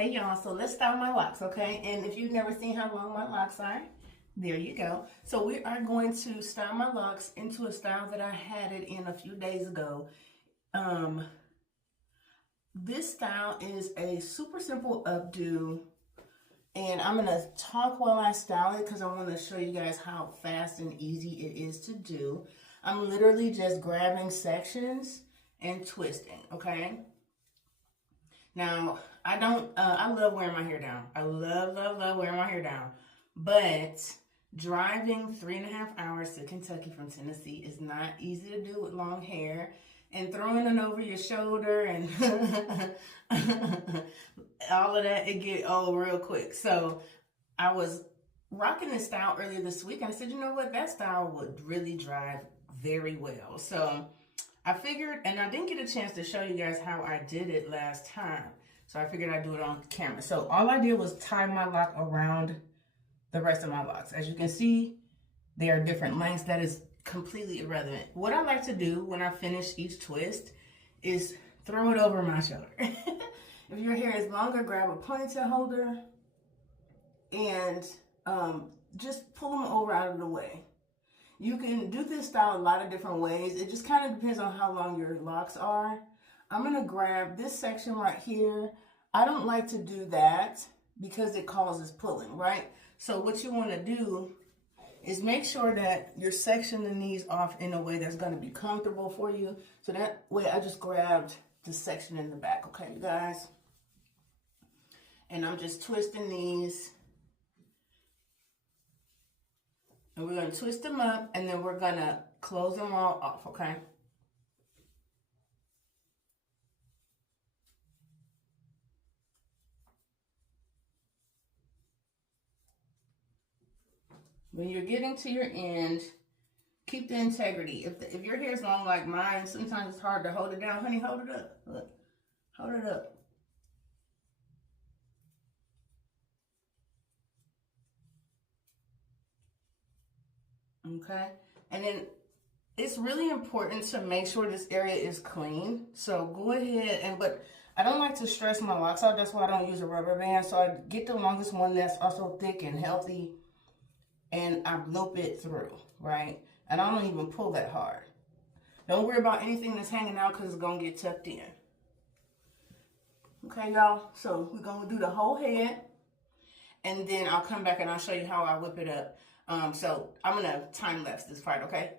Hey y'all, so let's style my locks, okay? And if you've never seen how long my locks are, there you go. So we are going to style my locks into a style that I had it in a few days ago. This style is a super simple updo, and I'm gonna talk while I style it because I want to show you guys how fast and easy it is to do. I'm literally just grabbing sections and twisting, okay? Now, I love wearing my hair down. I love wearing my hair down. But driving 3.5 hours to Kentucky from Tennessee is not easy to do with long hair. And throwing it over your shoulder and all of that, it get old real quick. So I was rocking this style earlier this week. And I said, you know what? That style would really drive very well. So I figured, and I didn't get a chance to show you guys how I did it last time. So I figured I'd do it on camera. So all I did was tie my lock around the rest of my locks. As you can see, they are different lengths. That is completely irrelevant. What I like to do when I finish each twist is throw it over my shoulder. If your hair is longer, grab a ponytail holder and just pull them over out of the way. You can do this style a lot of different ways. It just kind of depends on how long your locks are. I'm going to grab this section right here. I don't like to do that because it causes pulling, right? So what you want to do is make sure that you're sectioning these off in a way that's going to be comfortable for you. So that way I just grabbed the section in the back, okay, you guys? And I'm just twisting these. And we're going to twist them up, and then we're going to close them all off, okay? When you're getting to your end, keep the integrity. If your hair is long like mine, sometimes it's hard to hold it down. Honey, hold it up. Look, hold it up. Okay, and then it's really important to make sure this area is clean. So go ahead but I don't like to stress my locks out. That's why I don't use a rubber band. So I get the longest one that's also thick and healthy, and I loop it through, right? And I don't even pull that hard. Don't worry about anything that's hanging out because it's gonna get tucked in. Okay, y'all, so we're gonna do the whole head, and then I'll come back and I'll show you how I whip it up. So I'm gonna time lapse this part, okay?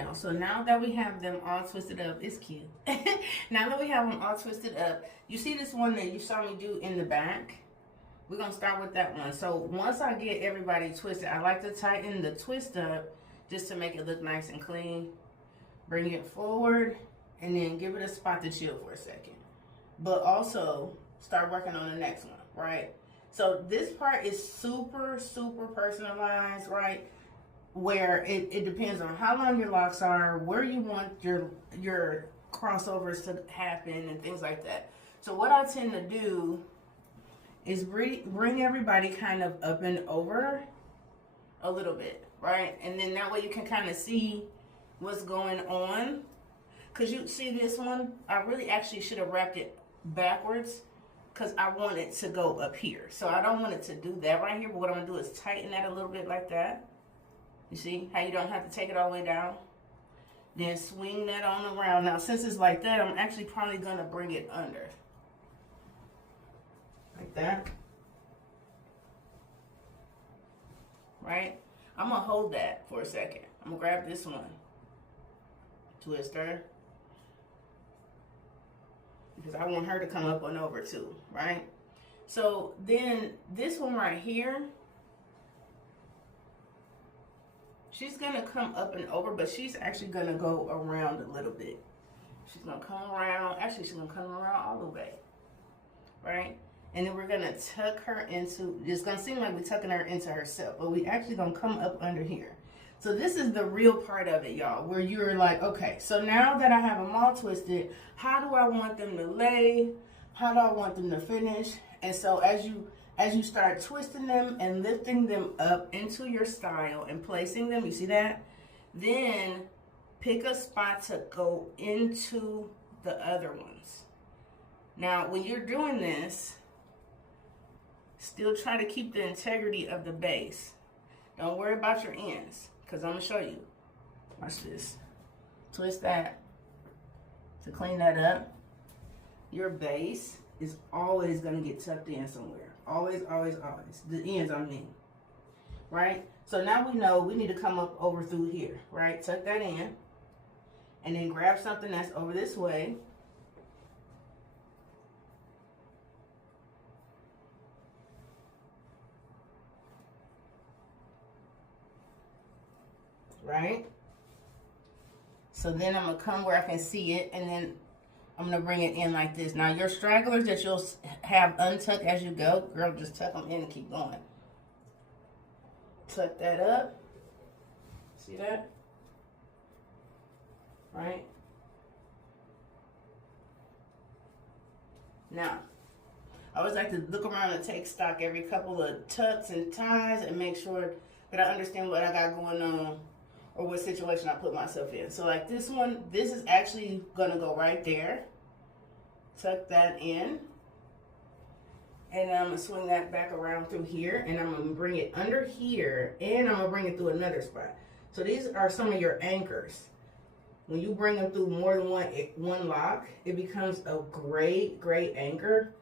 y'all, so now that we have them all twisted up, it's cute. Now that we have them all twisted up, you see this one that you saw me do in the back? We're going to start with that one. So once I get everybody twisted, I like to tighten the twist up just to make it look nice and clean. Bring it forward and then give it a spot to chill for a second. But also start working on the next one, right? So this part is super, super personalized, right? Where it depends on how long your locks are, where you want your crossovers to happen and things like that. So what I tend to do is bring everybody kind of up and over a little bit, right? And then that way you can kind of see what's going on. Because you see this one, I really actually should have wrapped it backwards because I want it to go up here. So I don't want it to do that right here, but what I'm going to do is tighten that a little bit like that. You see how you don't have to take it all the way down? Then swing that on around. Now, since it's like that, I'm actually probably going to bring it under. Like that. Right? I'm going to hold that for a second. I'm going to grab this one. Twist her. Because I want her to come up and over too, right? So then this one right here, she's going to come up and over, but she's actually going to go around a little bit. She's going to come around. Actually, she's going to come around all the way, right? And then we're going to tuck her into, it's going to seem like we're tucking her into herself, but we actually going to come up under here. So this is the real part of it, y'all, where you're like, okay, so now that I have them all twisted, how do I want them to lay? How do I want them to finish? And so as you start twisting them and lifting them up into your style and placing them, you see that? Then pick a spot to go into the other ones. Now, when you're doing this, still try to keep the integrity of the base. Don't worry about your ends, because I'm going to show you. Watch this. Twist that to clean that up. Your base is always going to get tucked in somewhere. Always, always, always. The ends, I mean. Right? So now we know we need to come up over through here. Right? Tuck that in. And then grab something that's over this way. Right? So then I'm going to come where I can see it, and then I'm going to bring it in like this. Now, your stragglers that you'll have untucked as you go, girl, just tuck them in and keep going. Tuck that up. See that? Right? Now, I always like to look around and take stock every couple of tucks and ties and make sure that I understand what I got going on or what situation I put myself in. So like this one, this is actually gonna go right there. Tuck that in. And I'm gonna swing that back around through here, and I'm gonna bring it under here, and I'm gonna bring it through another spot. So these are some of your anchors. When you bring them through more than one lock, it becomes a great, great anchor.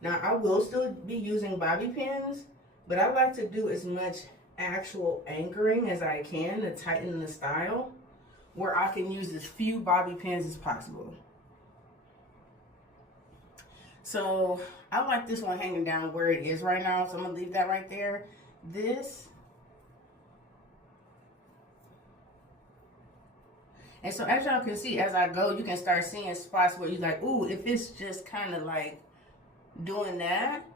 Now I will still be using bobby pins, but I like to do as much actual anchoring as I can to tighten the style, where I can use as few bobby pins as possible. So I like this one hanging down where it is right now, so I'm gonna leave that right there. This, and so as y'all can see, as I go, you can start seeing spots where you're like, ooh, if it's just kind of like doing that,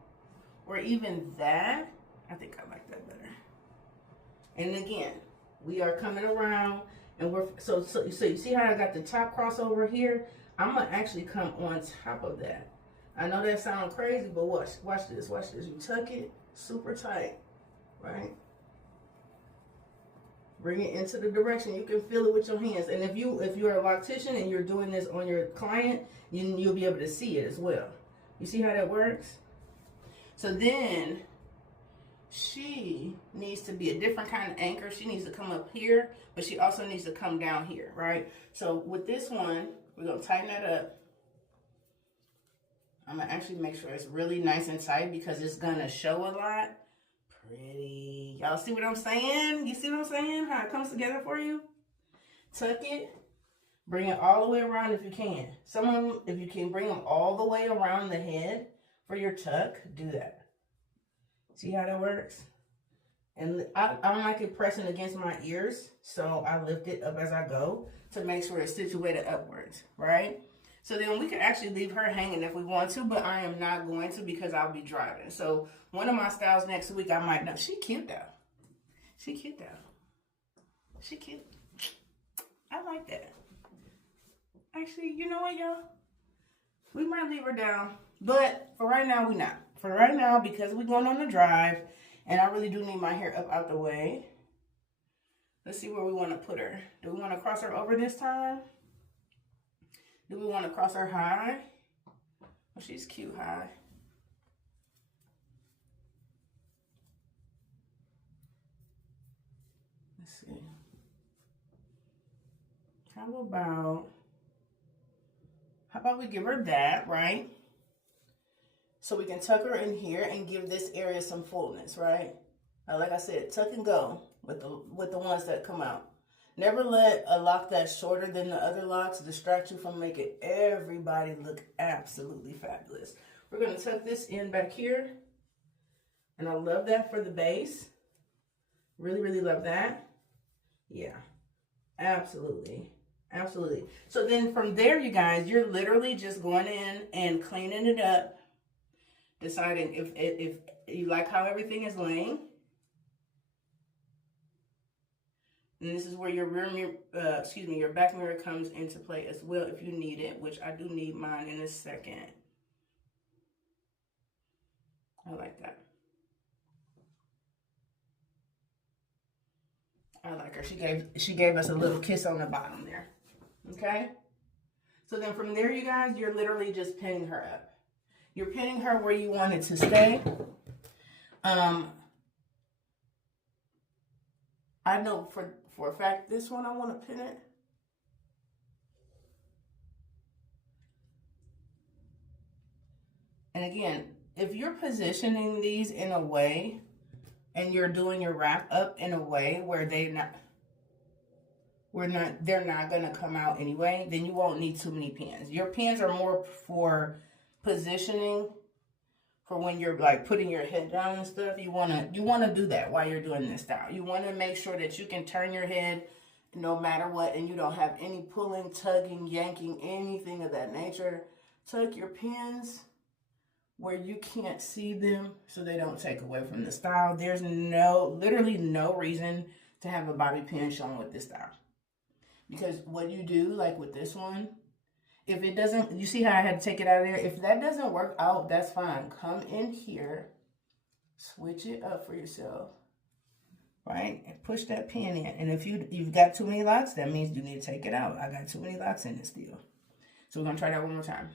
or even that, I think I like that better. And again, we are coming around, and we're so you see how I got the top crossover here? I'm gonna actually come on top of that. I know that sounds crazy, but watch this, watch this. You tuck it super tight, right? Bring it into the direction. You can feel it with your hands. And if you're a loctician and you're doing this on your client, you'll be able to see it as well. You see how that works? So then she needs to be a different kind of anchor. She needs to come up here, but she also needs to come down here, right? So with this one, we're gonna tighten that up. I'm gonna actually make sure it's really nice and tight because it's gonna show a lot. Pretty. Y'all see what I'm saying? You see what I'm saying? How it comes together for you? tuck it, bring it all the way around if you can. Some of them, if you can bring them all the way around the head for your tuck, do that. See how that works? And I don't like it pressing against my ears, so I lift it up as I go to make sure it's situated upwards, right? So then we can actually leave her hanging if we want to, but I am not going to because I'll be driving. So one of my styles next week, I might not. She cute though. She cute though. She cute. I like that. Actually, you know what, y'all? We might leave her down, but for right now, we not. For right now, because we're going on the drive, and I really do need my hair up out the way. Let's see where we want to put her. Do we want to cross her over this time? Do we want to cross her high? Oh, she's cute high. Let's see. How about we give her that, right? So we can tuck her in here and give this area some fullness, right? Like I said, tuck and go with the ones that come out. Never let a lock that's shorter than the other locks distract you from making everybody look absolutely fabulous. We're going to tuck this in back here. And I love that for the base. Really, really love that. Yeah, absolutely. Absolutely. So then from there, you guys, you're literally just going in and cleaning it up, deciding if you like how everything is laying. And this is where your rear mirror, your back mirror comes into play as well if you need it, which I do need mine in a second. I like that. I like her. She gave us a little kiss on the bottom there. Okay? So then from there, you guys, you're literally just pinning her up. You're pinning her where you want it to stay. I know for a fact this one I want to pin it. And again, if you're positioning these in a way and you're doing your wrap up in a way where they're not going to come out anyway, then you won't need too many pins. Your pins are more for positioning, for when you're like putting your head down and stuff. You want to do that while you're doing this style. You want to make sure that you can turn your head no matter what, and you don't have any pulling, tugging, yanking, anything of that nature. Tuck your pins where you can't see them so they don't take away from the style. There's literally no reason to have a bobby pin shown with this style. Because what you do, like with this one, if it doesn't, you see how I had to take it out of there? If that doesn't work out, that's fine. Come in here, switch it up for yourself, right? And push that pin in. And if you've got too many locks, that means you need to take it out. I got too many locks in it still. So we're going to try that one more time.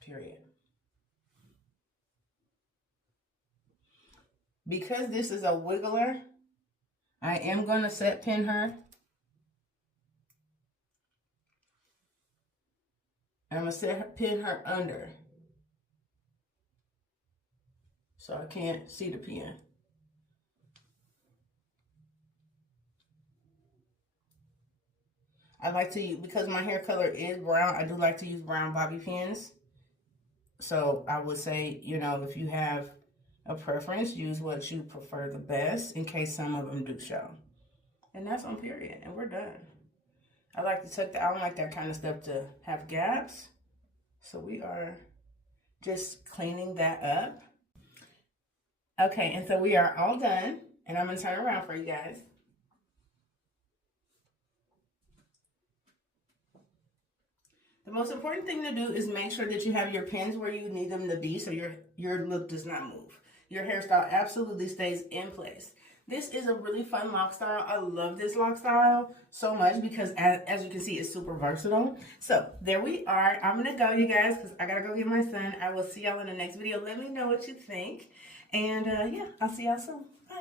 Period. Because this is a wiggler, I am going to set pin her. I'm going to pin her under. So I can't see the pin. I like to use, because my hair color is brown, I do like to use brown bobby pins. So I would say, if you have a preference, use what you prefer the best in case some of them do show. And that's on period. And we're done. I like to tuck I don't like that kind of stuff to have gaps. So we are just cleaning that up. Okay, and so we are all done. And I'm going to turn around for you guys. The most important thing to do is make sure that you have your pins where you need them to be so your look does not move. Your hairstyle absolutely stays in place. This is a really fun lock style. I love this lock style so much because as you can see, it's super versatile. So there we are. I'm going to go, you guys, because I got to go get my son. I will see y'all in the next video. Let me know what you think. And yeah, I'll see y'all soon. Bye.